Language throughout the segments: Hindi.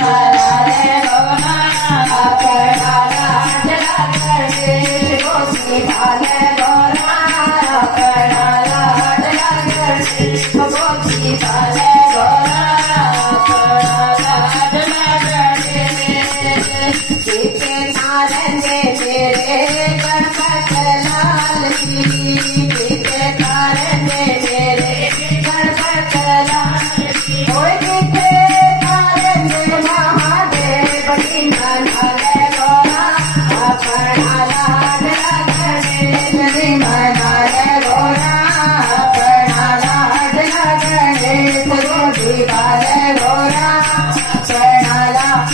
मनाले गौरा अपना लाड गणेश गोपी भाले गौरा अपना लाड गणेश गोपी भाले गौरा अपना लाड गणेश सीते तारने मेरे गणपत लाल की सीते तारने मेरे गणपत लाल की मनाले गौरा अपना लाड गणेश मनाले गौरा अपना लाड गणेश गोपी भाले गौरा अपना लाड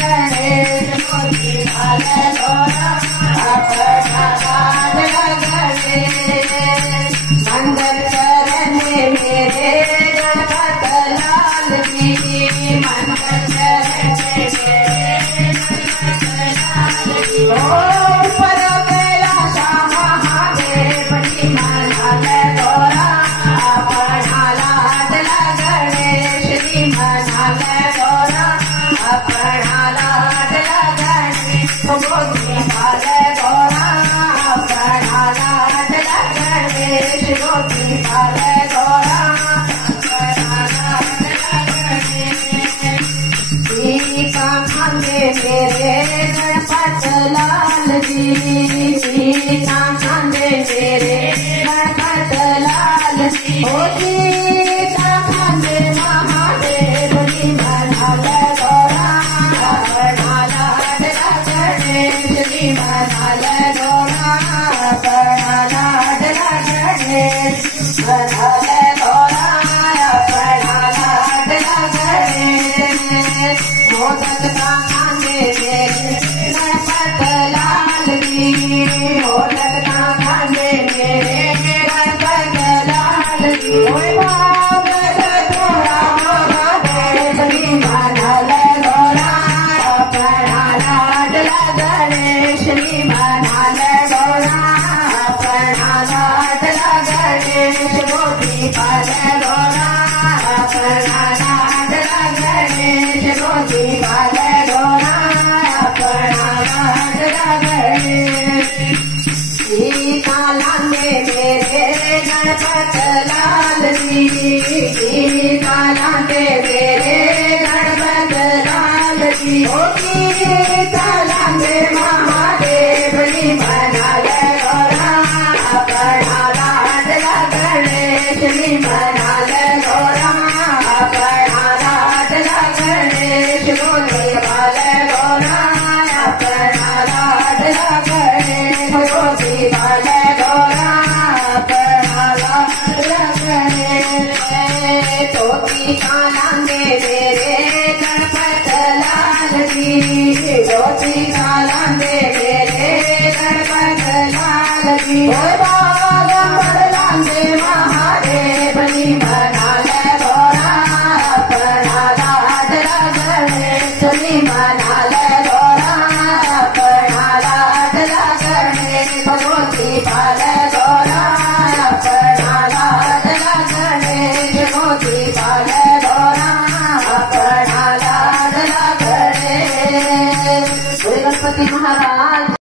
गणेश गोपी भाले गौरा अपना लाड गणेश मंगल चरण मेरे गणपत लाल की मंगल चरण ओम पर कैलाश महादेव की मनाले गौरा अपना लाड गणेश जी मनाले गौरा अपना लाड गणेश गोपी भाले गौरा अपना लाड गणेश गोपी भाले गौरा अपना लाड गणेश सीता खांदे मेरे गणपत लाल जी सीता खांदे मेरे गणपत लाल जी ओ सीता खांदे महादेव जी मनाले गौरा अपना लाड गणेश जी मनाले गौरा अपना लाड गणेश मनाले गौरा अपना लाड गणेश मोदक का खाने मेरे गणपत लाल की मोदक का खाने मेरे गणपत लाल की थोड़ा महादेव जी मनाले गौरा अपना लाड गणेश जी मनाले गौरा अपना लाड गणेश गोपी भाले गौरा अपना लाड गणेश गोपी भाले गौरा अपना लाड गणेश सीता लांगे मेरे गणपत लाल जी सीता लांगे मेरे गणपत लाल जी ओ सीता लांगे महादेव जी मनाले गौरा अपना लाड गणेश जी मनाले गौरा अपना लाड गणेश गोपी भाले गौरा अपना लाड गणेश गोपी भाले गौरा अपना लाड गणेश टोपी का लांगे मेरे गणपत लाल जी टोपी का लांगे मेरे गणपत लाल जी लांगे महादेव जी मनाले गौरा अपना लाड गणेश जी मनाले गौरा अपना लाड गणेश गोपी भाले